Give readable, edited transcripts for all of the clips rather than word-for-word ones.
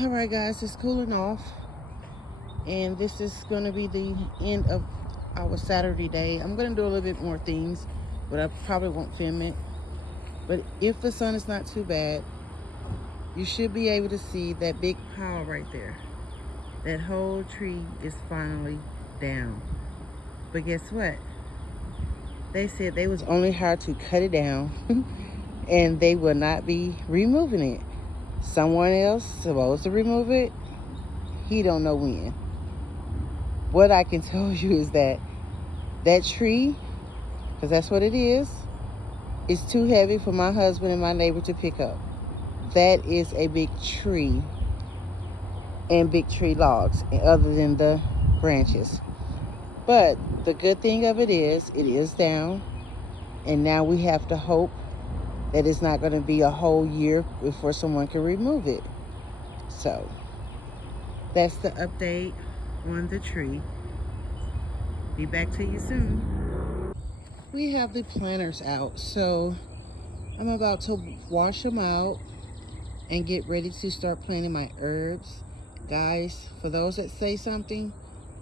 All right, guys, it's cooling off, and this is going to be the end of our Saturday day. I'm going to do a little bit more things, but I probably won't film it. But if the sun is not too bad, you should be able to see that big pile right there. That whole tree is finally down. But guess what? They said they was only hired to cut it down, and they will not be removing it. Someone else supposed to remove it. He don't know when. What I can tell you is that tree, because that's what it is too heavy for my husband and my neighbor to pick up. That is a big tree and big tree logs, other than the branches. But the good thing of it is down, and now we have to hope that it's not going to be a whole year before someone can remove it. So that's the update on the tree. Be back to you soon. We have the planters out, so I'm about to wash them out and get ready to start planting my herbs. Guys, for those that say something,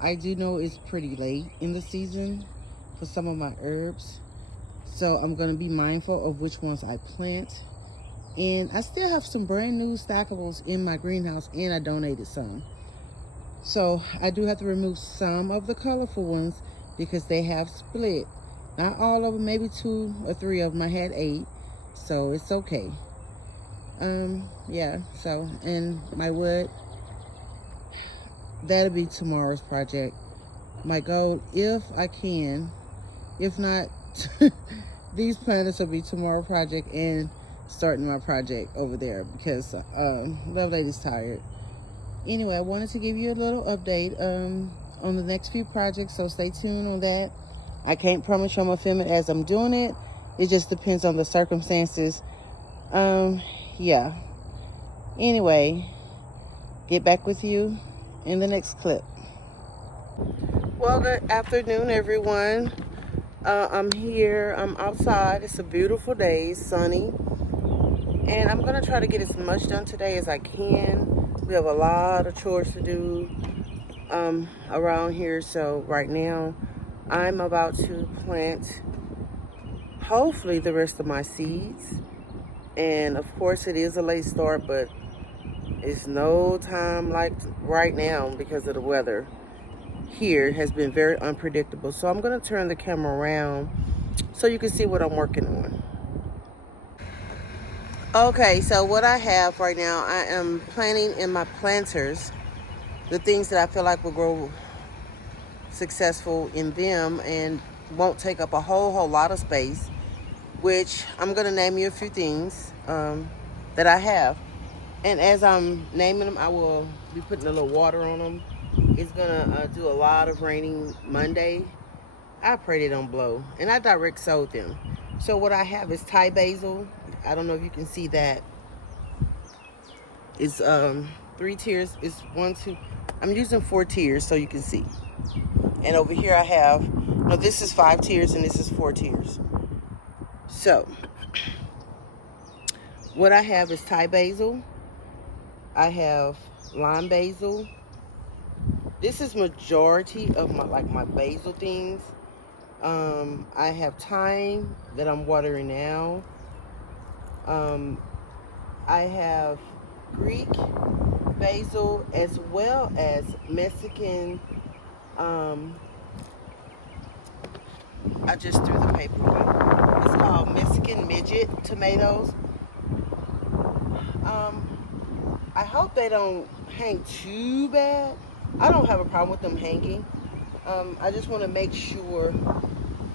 I do know it's pretty late in the season for some of my herbs. So I'm going to be mindful of which ones I plant. And I still have some brand new stackables in my greenhouse, and I donated some. So I do have to remove some of the colorful ones because they have split. Not all of them, maybe 2 or 3 of them. I had 8, so it's okay. Yeah, so, and my wood, that'll be tomorrow's project. My goal, if I can, if not, these planters will be tomorrow's project and starting my project over there because Love Lady's tired. Anyway, I wanted to give you a little update on the next few projects, so stay tuned on that. I can't promise you I'm gonna film it as I'm doing it. It just depends on the circumstances. Yeah. Anyway, get back with you in the next clip. Well, good afternoon, everyone. I'm here. I'm outside. It's a beautiful day, it's sunny. And I'm going to try to get as much done today as I can. We have a lot of chores to do around here. So right now, I'm about to plant, hopefully, the rest of my seeds. And of course, it is a late start, but it's no time like right now because of the weather. Here has been very unpredictable. So I'm going to turn the camera around so you can see what I'm working on. Okay, so what I have right now, I am planting in my planters the things that I feel like will grow successful in them and won't take up a whole lot of space, which I'm going to name you a few things that I have. And as I'm naming them, I will be putting a little water on them. It's going to do a lot of raining Monday. I pray they don't blow. And I direct sowed them. So what I have is Thai basil. I don't know if you can see that. It's 3 tiers. It's 1, 2. I'm using 4 tiers so you can see. And over here I have, no, this is 5 tiers and this is 4 tiers. So what I have is Thai basil. I have lime basil. This is majority of my basil things. I have thyme that I'm watering now. I have Greek basil as well as Mexican. I just threw the paper away. It's called Mexican midget tomatoes. I hope they don't hang too bad. I don't have a problem with them hanging. I just want to make sure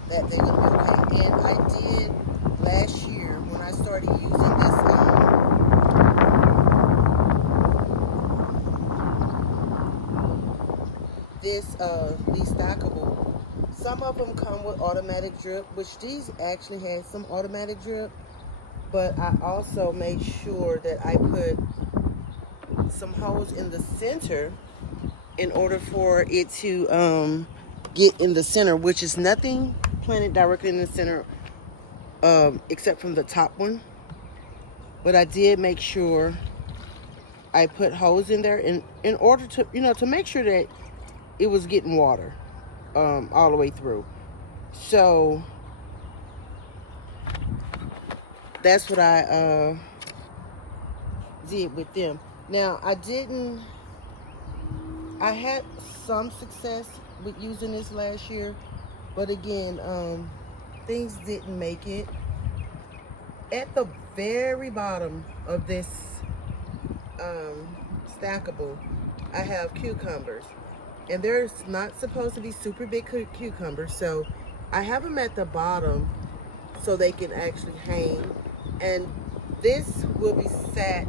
that they're going to be okay. And I did last year when I started using these stackable. Some of them come with automatic drip, which these actually had some automatic drip. But I also made sure that I put some holes in the center in order for it to get in the center, which is nothing planted directly in the center except from the top one. But I did make sure I put holes in there in order to, to make sure that it was getting water all the way through. So that's what I did with them. Now I had some success with using this last year, but again, things didn't make it. At the very bottom of this stackable, I have cucumbers, and there's not supposed to be super big cucumbers, so I have them at the bottom so they can actually hang, and this will be sat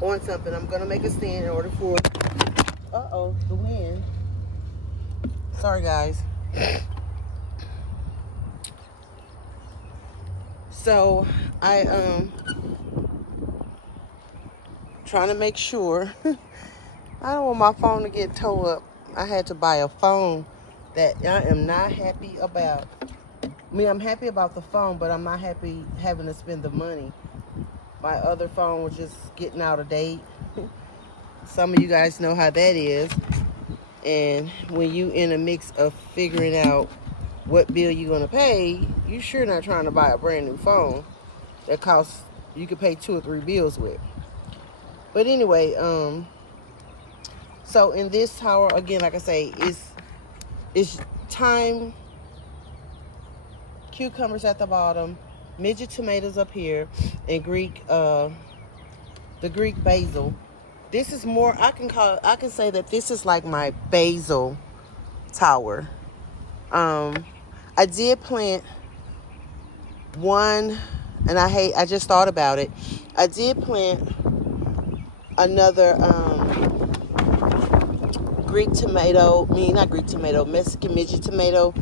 on something. I'm gonna make a stand in order for, the wind. Sorry guys. So I trying to make sure I don't want my phone to get towed up. I had to buy a phone that I am not happy about. I mean, I'm happy about the phone, but I'm not happy having to spend the money. My other phone was just getting out of date. Some of you guys know how that is. And when you in a mix of figuring out what bill you're gonna pay, you sure not trying to buy a brand new phone that costs, you could pay 2 or 3 bills with. But anyway, so in this tower, again, like I say, it's thyme, cucumbers at the bottom, midget tomatoes up here, and the Greek basil. This is more, I can say that this is like my basil tower. I did plant one, and I just thought about it. I did plant another Mexican midget tomato.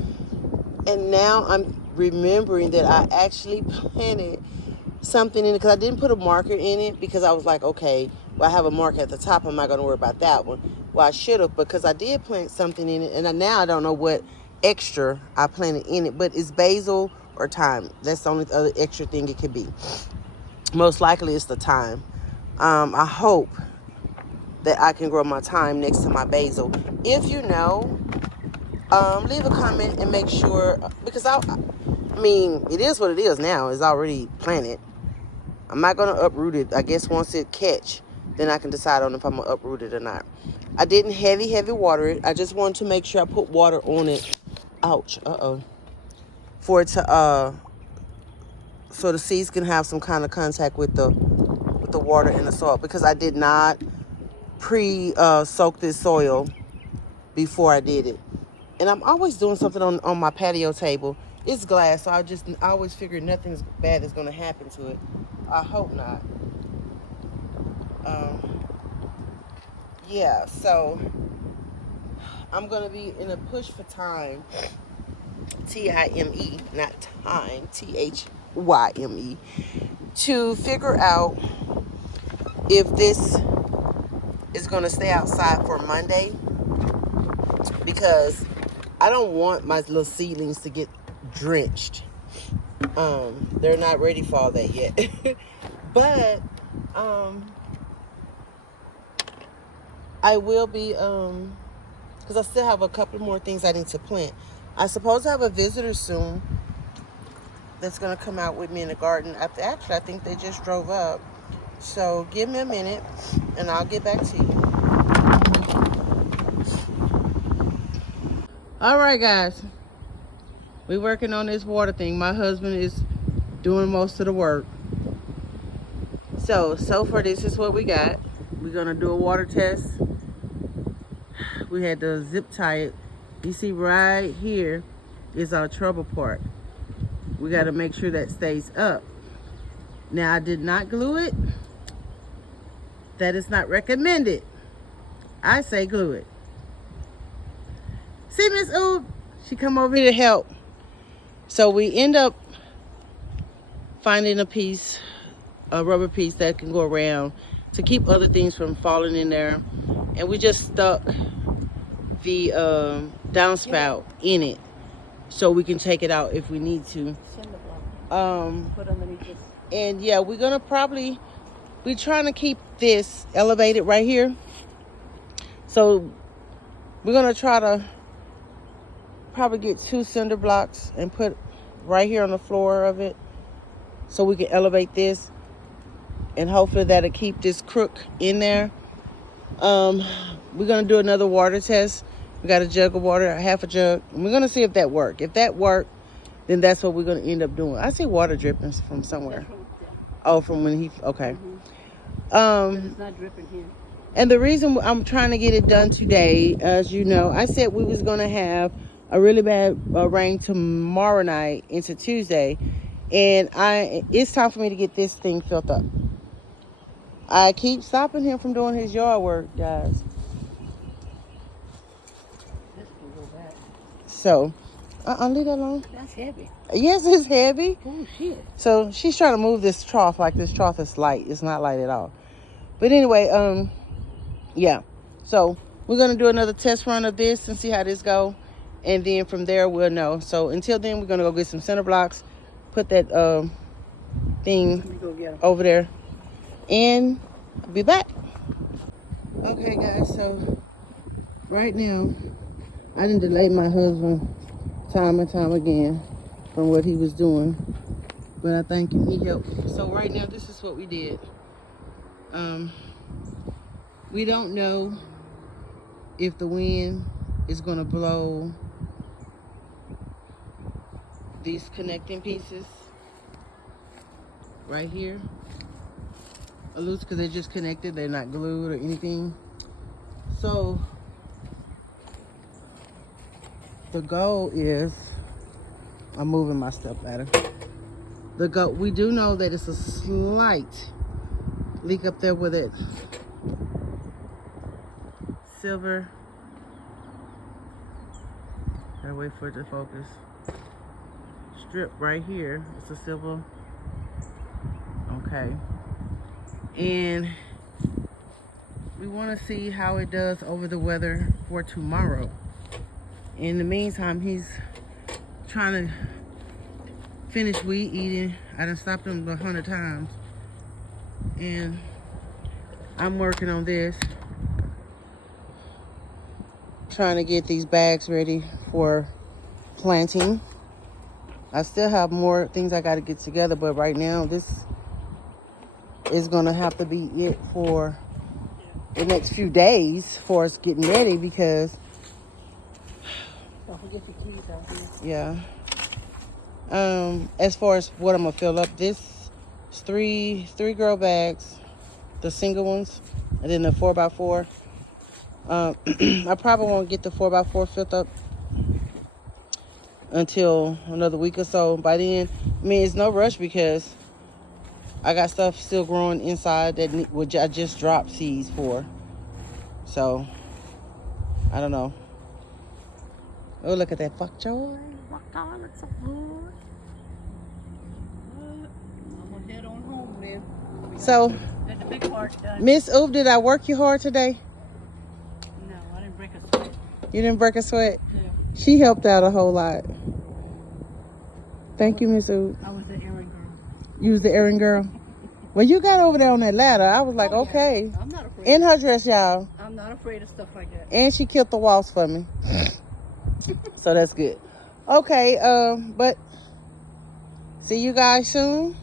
And now I'm remembering that I actually planted something in it, because I didn't put a marker in it, because I was like, okay, well, I have a marker at the top. I'm not going to worry about that one. Well, I should have, because I did plant something in it, and now I don't know what extra I planted in it, but it's basil or thyme. That's the only other extra thing it could be. Most likely it's the thyme. I hope that I can grow my thyme next to my basil. If you know, leave a comment and make sure, because I mean, it is what it is now. It's already planted. I'm not going to uproot it. I guess once it catch, then I can decide on if I'm going to uproot it or not. I didn't heavy water it. I just wanted to make sure I put water on it. Ouch. For it to, so the seeds can have some kind of contact with the water and the soil, because I did not soak this soil before I did it. And I'm always doing something on my patio table. It's glass, so I always figure nothing bad is going to happen to it. I hope not. Yeah, so I'm going to be in a push for time. Time, not time, Thyme, to figure out if this is going to stay outside for Monday, because I don't want my little seedlings to get drenched. They're not ready for all that yet. But I will be, because I still have a couple more things I need to plant. I suppose I have a visitor soon that's going to come out with me in the garden. Actually, I think they just drove up. So give me a minute and I'll get back to you. All right, guys. We're working on this water thing. My husband is doing most of the work. So far, this is what we got. We're going to do a water test. We had to zip tie it. You see right here is our trouble part. We got to make sure that stays up. Now, I did not glue it. That is not recommended. I say glue it. See, Miss Oob? She come over here to help. So we end up finding a rubber piece that can go around to keep other things from falling in there. And we just stuck the downspout in it so we can take it out if we need to. Put underneath this. And yeah, we're gonna probably we're trying to keep this elevated right here. So we're going to try to probably get 2 cinder blocks and put right here on the floor of it so we can elevate this, and hopefully that'll keep this crook in there. We're going to do another water test. We got a jug of water, a half a jug, and we're going to see if that works. If that works, then that's what we're going to end up doing. I see water drippings from somewhere. Oh, from when he, okay. But it's not dripping here. And the reason I'm trying to get it done today, as you know, I said we was going to have a really bad rain tomorrow night into Tuesday. And it's time for me to get this thing filled up. I keep stopping him from doing his yard work, guys. This can go back. So, leave that alone. That's heavy. Yes, it's heavy. Oh, shit. So, she's trying to move this trough like this trough is light. It's not light at all. But anyway, yeah. So, we're going to do another test run of this and see how this go. And then from there, we'll know. So, until then, we're going to go get some center blocks. Put that thing over there. And I'll be back. Okay, guys. So, right now, I didn't delay my husband time and time again from what he was doing. But I thank him. He helped. So, right now, this is what we did. We don't know if the wind is going to blow these connecting pieces right here loose, because they're just connected. They're not glued or anything. So the goal is, I'm moving my step ladder. We do know that it's a slight leak up there with it. Silver. Gotta wait for it to focus. Strip right here. It's a silver. Okay. And we want to see how it does over the weather for tomorrow. In the meantime, he's trying to finish weed eating. I done stopped him 100 times. And I'm working on this, trying to get these bags ready for planting. I still have more things I got to get together, but right now this is going to have to be it for the next few days for us getting ready, because Don't forget your keys out here. yeah. As far as what I'm gonna fill up, this is three grow bags, the single ones, and then the 4x4. I probably won't get the 4x4 filled up until another week or so. By then, I mean, it's no rush because I got stuff still growing inside that which I just dropped seeds for. So I don't know. Oh, look at that fuck joy. Fuck on, looks so good. I'm gonna head on home then. So, Get the big part done. Miss Oob, did I work you hard today? No, I didn't break a sweat. You didn't break a sweat? Yeah. She helped out a whole lot. Thank you, Miss Oob. I was the errand girl. You was the errand girl? Well, you got over there on that ladder. I was like, Oh, yeah. okay. I'm not afraid. In her dress, y'all. I'm not afraid of stuff like that. And she killed the walls for me. So that's good. Okay, but see you guys soon.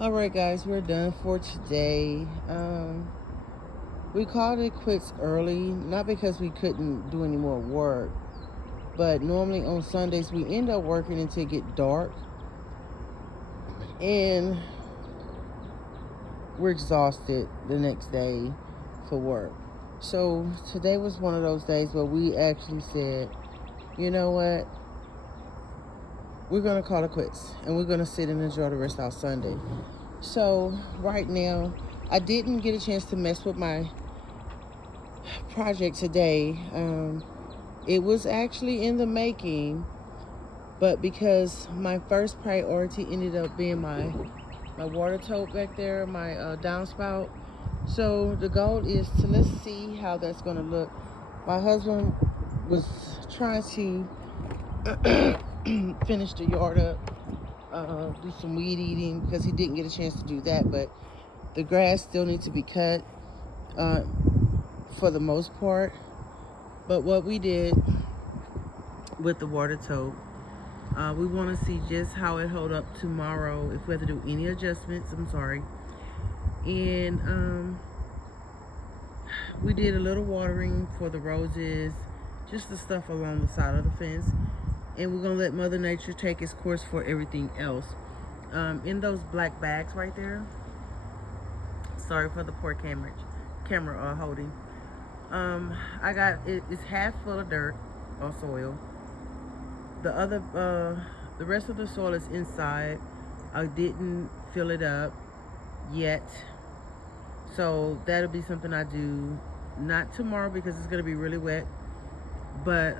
All right, guys, we're done for today. We called it quits early, not because we couldn't do any more work, but normally on Sundays we end up working until it get dark, and we're exhausted the next day for work. So today was one of those days where we actually said, you know what, we're gonna call it quits and we're gonna sit and enjoy the rest of our Sunday. So right now, I didn't get a chance to mess with my project today. It was actually in the making, but because my first priority ended up being my water tote back there, my downspout. So the goal is to, let's see how that's going to look. My husband was trying to finish the yard up, do some weed eating because he didn't get a chance to do that. But the grass still needs to be cut for the most part. But what we did with the water tote, we want to see just how it hold up tomorrow, if we have to do any adjustments. I'm sorry. And we did a little watering for the roses, just the stuff along the side of the fence. And we're going to let Mother Nature take its course for everything else. In those black bags right there, sorry for the poor camera holding. I got, it's half full of dirt or soil. The rest of the soil is inside. I didn't fill it up yet. So that'll be something I do, not tomorrow because it's going to be really wet. But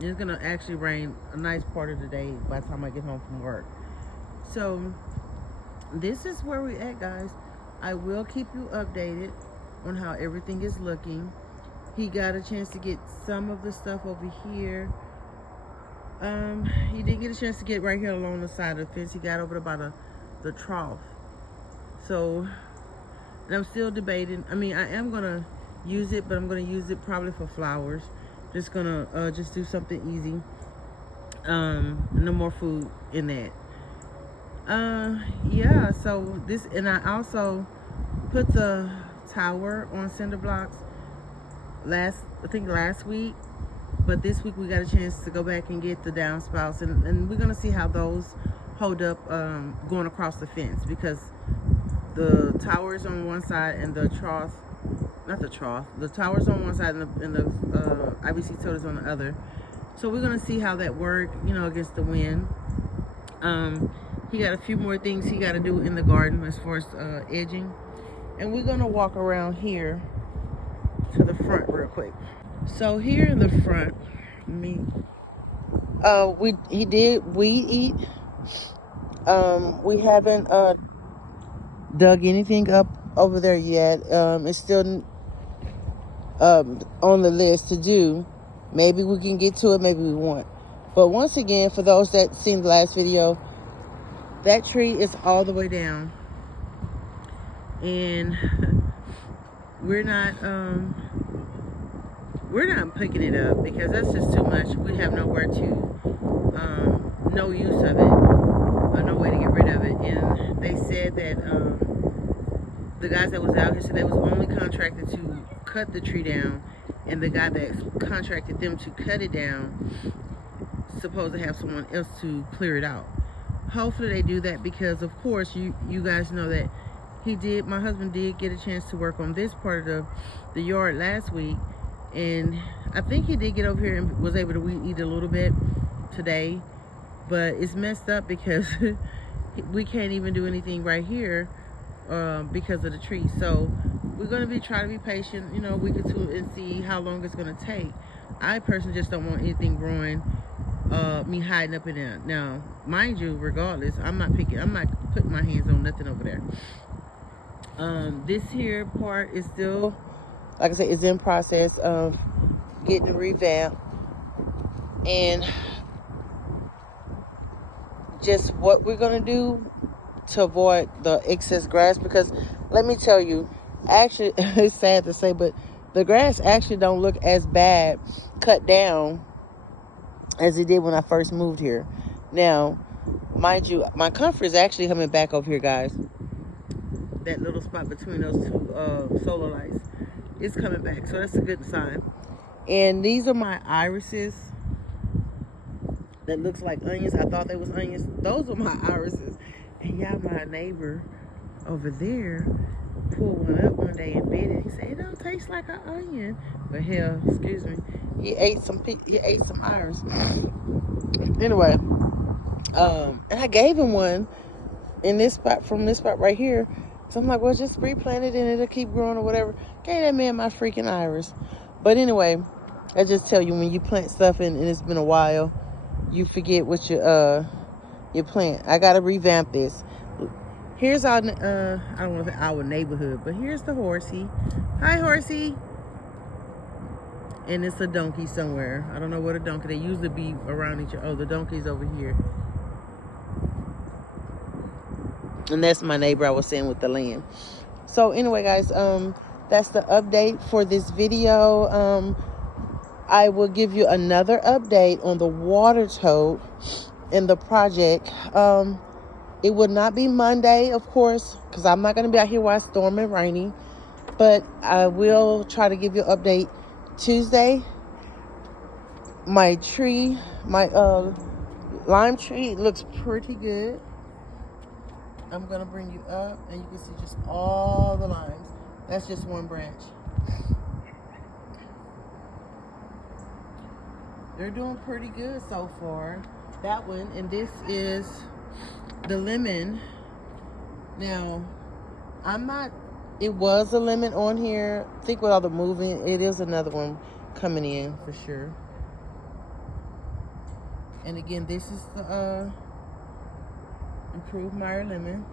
it's going to actually rain a nice part of the day by the time I get home from work. So this is where we at, guys. I will keep you updated on how everything is looking. He got a chance to get some of the stuff over here. He didn't get a chance to get right here along the side of the fence. He got over by the trough. So, and I'm still debating. I mean, I am gonna use it, but I'm gonna use it probably for flowers. Just gonna just do something easy. No more food in that. Yeah. So this, and I also put the tower on cinder blocks I think last week. But this week we got a chance to go back and get the downspouts, and we're gonna see how those hold up going across the fence, because the tower's on one side and the trough, the tower's on one side and the IBC tote is on the other. So we're gonna see how that works, you know, against the wind. He got a few more things he got to do in the garden as far as edging, and we're gonna walk around here to the front real quick. So here in the front, he did weed eat. We haven't dug anything up over there yet. It's still on the list to do. Maybe we can get to it, maybe we won't. But once again, for those that seen the last video, that tree is all the way down, and we're not picking it up because that's just too much. We have nowhere to, no use of it, or no way to get rid of it. And they said that the guys that was out here said they was only contracted to cut the tree down, and the guy that contracted them to cut it down supposed to have someone else to clear it out. Hopefully they do that, because of course you guys know that my husband did get a chance to work on this part of the yard last week. And I think he did get over here and was able to weed eat a little bit today. But it's messed up because we can't even do anything right here because of the tree. So we're going to try to be patient, you know, a week or two, and see how long it's going to take. I personally just don't want anything growing, me hiding up in there. Now, mind you, regardless, I'm not putting my hands on nothing over there. This here part is still, like I said, it's in process of getting revamped, and just what we're gonna do to avoid the excess grass, because let me tell you, actually, it's sad to say, but the grass actually don't look as bad cut down as it did when I first moved here. Now, mind you, my comfort is actually coming back over here, guys. That little spot between those two solar lights is coming back, so that's a good sign. And these are my irises that looks like onions. I thought they was onions. Those are my irises. And y'all, my neighbor over there pulled one up one day and bit it. He said, it don't taste like an onion. But hell, excuse me, he ate some iris. Anyway, and I gave him one in this spot, from this spot right here. So I'm like, well, just replant it and it'll keep growing or whatever. Gave that man my freaking iris. But anyway, I just tell you, when you plant stuff and it's been a while, you forget what you plant. I gotta revamp this. Here's our I don't want to say our neighborhood, but here's the horsey. Hi, horsey. And it's a donkey somewhere. I don't know what a donkey. They usually be around each other. Oh, the donkey's over here. And that's my neighbor I was saying with the land. So anyway, guys, that's the update for this video. I will give you another update on the water tote and the project. It would not be Monday, of course, because I'm not going to be out here while it's storming and raining. But I will try to give you an update Tuesday. My tree, my lime tree, looks pretty good. I'm going to bring you up, and you can see just all the limes. That's just one branch. They're doing pretty good so far. That one, and this is the lemon. Now, it was a lemon on here. I think with all the moving, it is another one coming in for sure. And again, this is the improved Meyer lemon.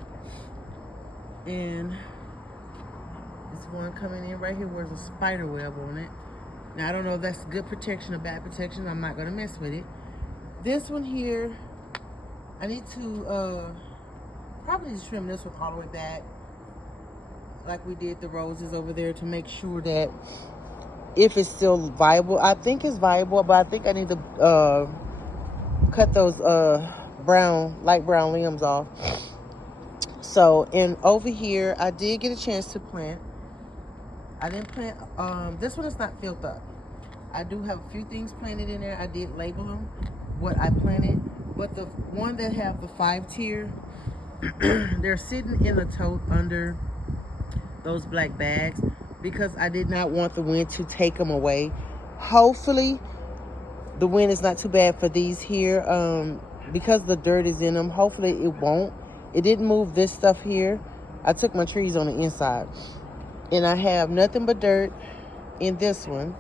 And this one coming in right here where there's a spider web on it. Now, I don't know if that's good protection or bad protection. I'm not going to mess with it. This one here, I need to probably just trim this one all the way back like we did the roses over there to make sure that if it's still viable. I think it's viable, but I think I need to cut those light brown limbs off. So, and over here, I did get a chance to plant. I didn't plant, this one is not filled up. I do have a few things planted in there. I did label them, what I planted. But the one that have the 5-tier, they're sitting in the tote under those black bags because I did not want the wind to take them away. Hopefully, the wind is not too bad for these here because the dirt is in them. Hopefully, it won't. It didn't move this stuff here. I took my trees on the inside. And I have nothing but dirt in this one.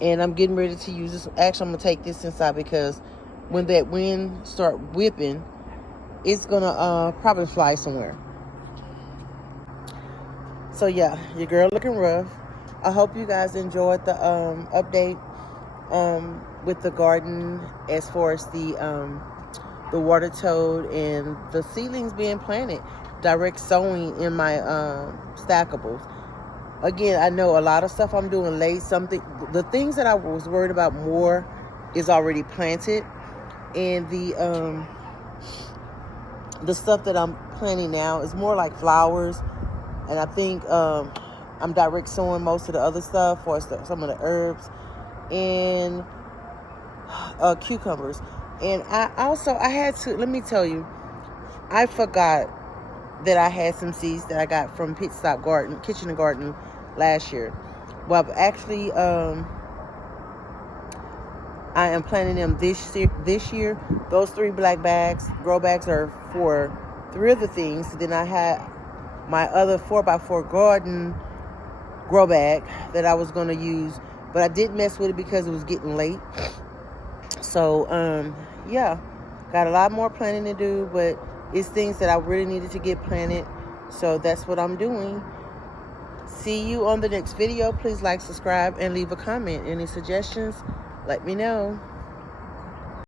And I'm getting ready to use this. Actually, I'm going to take this inside because when that wind start whipping, it's going to probably fly somewhere. So, yeah, your girl looking rough. I hope you guys enjoyed the update with the garden as far as the water toad and the seedlings being planted. Direct sowing in my stackables. Again, I know a lot of stuff I'm doing late. The things that I was worried about more is already planted, and the stuff that I'm planting now is more like flowers. And I think I'm direct sowing most of the other stuff, or some of the herbs and cucumbers. And I had to, let me tell you, I forgot that I had some seeds that I got from Pit Stop Garden, Kitchen and Garden last year. Well, actually, I am planting them this year. Those 3 black bags, grow bags, are for 3 of the things. Then I had my other 4x4 garden grow bag that I was going to use, but I didn't mess with it because it was getting late. So, yeah, got a lot more planting to do, but it's things that I really needed to get planted. So that's what I'm doing. See you on the next video. Please like, subscribe, and leave a comment. Any suggestions, let me know.